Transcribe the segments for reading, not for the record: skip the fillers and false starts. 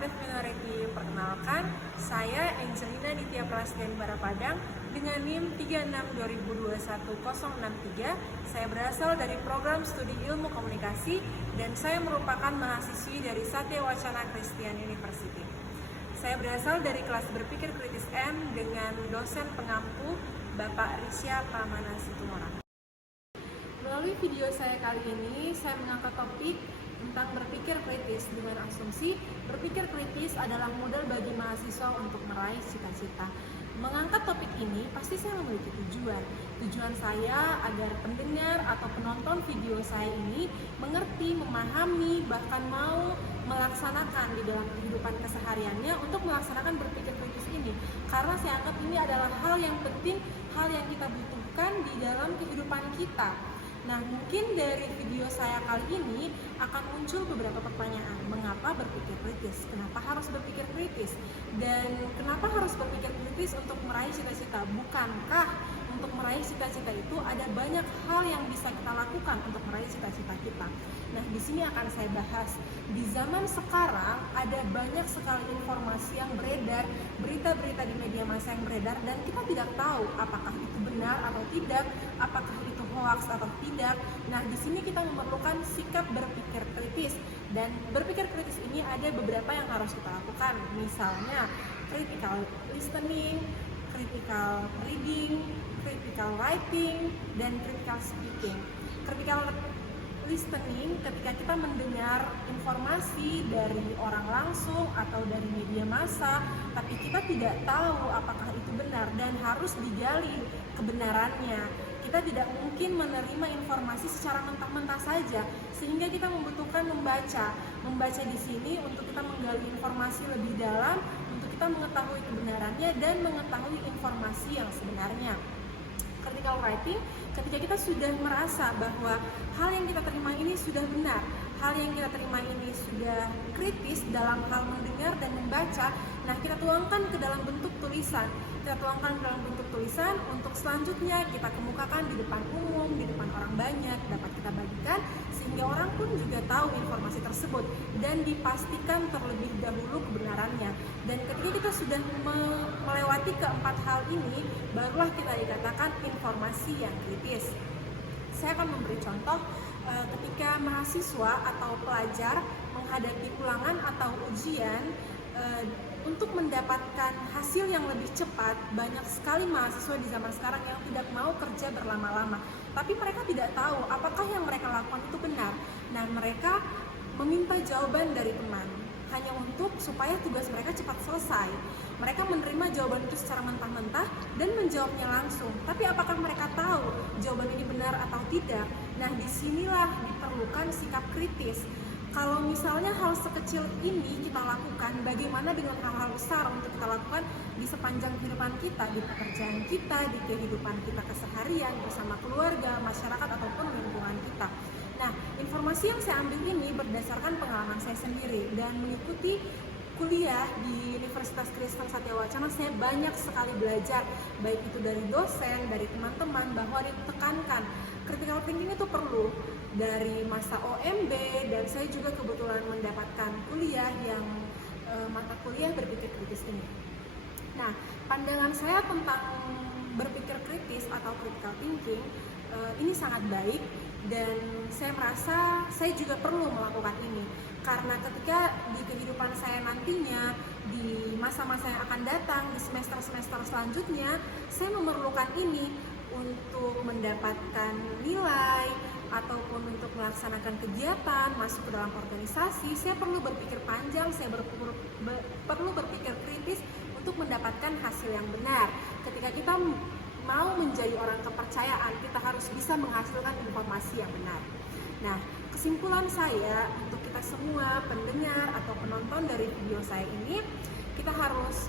Update Minority. Perkenalkan, saya Angelina Ditya Prastiani Barapadang dengan NIM 362021-063. Saya berasal dari program studi ilmu komunikasi dan saya merupakan mahasiswi dari Satya Wacana Christian University. Saya berasal dari kelas berpikir kritis M dengan dosen pengampu Bapak Risya Pramana Situmorang. Melalui video saya kali ini, saya mengangkat topik tentang berpikir kritis dengan asumsi berpikir kritis adalah modal bagi mahasiswa untuk meraih cita-cita. Mengangkat topik ini pasti saya memiliki tujuan. Tujuan saya agar pendengar atau penonton video saya ini mengerti, memahami, bahkan mau melaksanakan di dalam kehidupan kesehariannya untuk melaksanakan berpikir kritis ini. Karena saya anggap ini adalah hal yang penting, hal yang kita butuhkan di dalam kehidupan kita. Nah, mungkin dari video saya kali ini akan muncul beberapa pertanyaan. Mengapa berpikir kritis? Kenapa harus berpikir kritis? Dan kenapa harus berpikir kritis untuk meraih cita-cita? Bukankah untuk meraih cita-cita itu ada banyak hal yang bisa kita lakukan untuk meraih cita-cita kita? Nah, di sini akan saya bahas. Di zaman sekarang ada banyak sekali informasi yang beredar, berita-berita di media massa yang beredar, dan kita tidak tahu apakah itu benar atau tidak, apakah itu hoax atau tidak. Nah, di sini kita memerlukan sikap berpikir kritis, dan berpikir kritis ini ada beberapa yang harus kita lakukan. Misalnya critical listening, critical reading, critical writing, dan critical speaking. Critical listening ketika kita mendengar informasi dari orang langsung atau dari media massa, tapi kita tidak tahu apakah itu benar dan harus digali kebenarannya. Kita tidak mungkin menerima informasi secara mentah-mentah saja, sehingga kita membutuhkan membaca di sini untuk kita menggali informasi lebih dalam, untuk kita mengetahui kebenarannya dan mengetahui informasi yang sebenarnya. Critical writing, ketika kita sudah merasa bahwa hal yang kita terima ini sudah benar, hal yang kita terima ini sudah kritis dalam hal mendengar dan membaca, nah kita tuangkan ke dalam bentuk tulisan. Kita tuangkan ke dalam bentuk tulisan untuk selanjutnya kita kemukakan di depan umum, di depan orang banyak, dapat kita bagikan sehingga orang pun juga tahu informasi tersebut dan dipastikan terlebih dahulu kebenarannya. Dan ketika kita sudah melewati keempat hal ini, barulah kita dikatakan informasi yang kritis. Saya akan memberi contoh ketika mahasiswa atau pelajar menghadapi ulangan atau ujian. Untuk mendapatkan hasil yang lebih cepat, banyak sekali mahasiswa di zaman sekarang yang tidak mau kerja berlama-lama. Tapi mereka tidak tahu apakah yang mereka lakukan itu benar. Nah, mereka meminta jawaban dari teman hanya untuk supaya tugas mereka cepat selesai. Mereka menerima jawaban itu secara mentah-mentah dan menjawabnya langsung. Tapi apakah mereka tahu jawaban ini benar atau tidak? Nah, disinilah diperlukan sikap kritis. Kalau misalnya hal sekecil ini kita lakukan, bagaimana dengan hal-hal besar untuk kita lakukan di sepanjang kehidupan kita, di pekerjaan kita, di kehidupan kita keseharian, bersama keluarga, masyarakat, ataupun lingkungan kita. Nah, informasi yang saya ambil ini berdasarkan pengalaman saya sendiri dan mengikuti kuliah di Universitas Kristen Satya Wacana. Saya banyak sekali belajar, baik itu dari dosen, dari teman-teman, bahwa ditekankan critical thinking itu perlu dari masa OMB, dan saya juga kebetulan mendapatkan kuliah yang mata kuliah berpikir kritis ini. Nah, pandangan saya tentang berpikir kritis atau critical thinking ini sangat baik, dan saya merasa saya juga perlu melakukan ini karena ketika di kehidupan saya nantinya, di masa-masa yang akan datang, di semester-semester selanjutnya, saya memerlukan ini untuk mendapatkan nilai ataupun untuk melaksanakan kegiatan, masuk ke dalam organisasi. Saya perlu berpikir panjang, saya perlu berpikir kritis untuk mendapatkan hasil yang benar. Ketika kita mau menjadi orang kepercayaan, kita harus bisa menghasilkan informasi yang benar. Nah, kesimpulan saya untuk kita semua pendengar atau penonton dari video saya ini,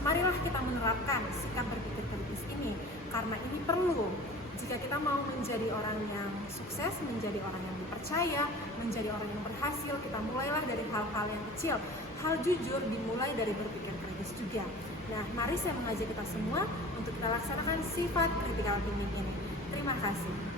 marilah kita menerapkan sikap berpikir kritis ini, karena ini perlu. Jika kita mau menjadi orang yang sukses, menjadi orang yang dipercaya, menjadi orang yang berhasil, kita mulailah dari hal-hal yang kecil. Hal jujur dimulai dari berpikir kritis juga. Nah, mari saya mengajak kita semua untuk kita laksanakan sifat critical thinking ini. Terima kasih.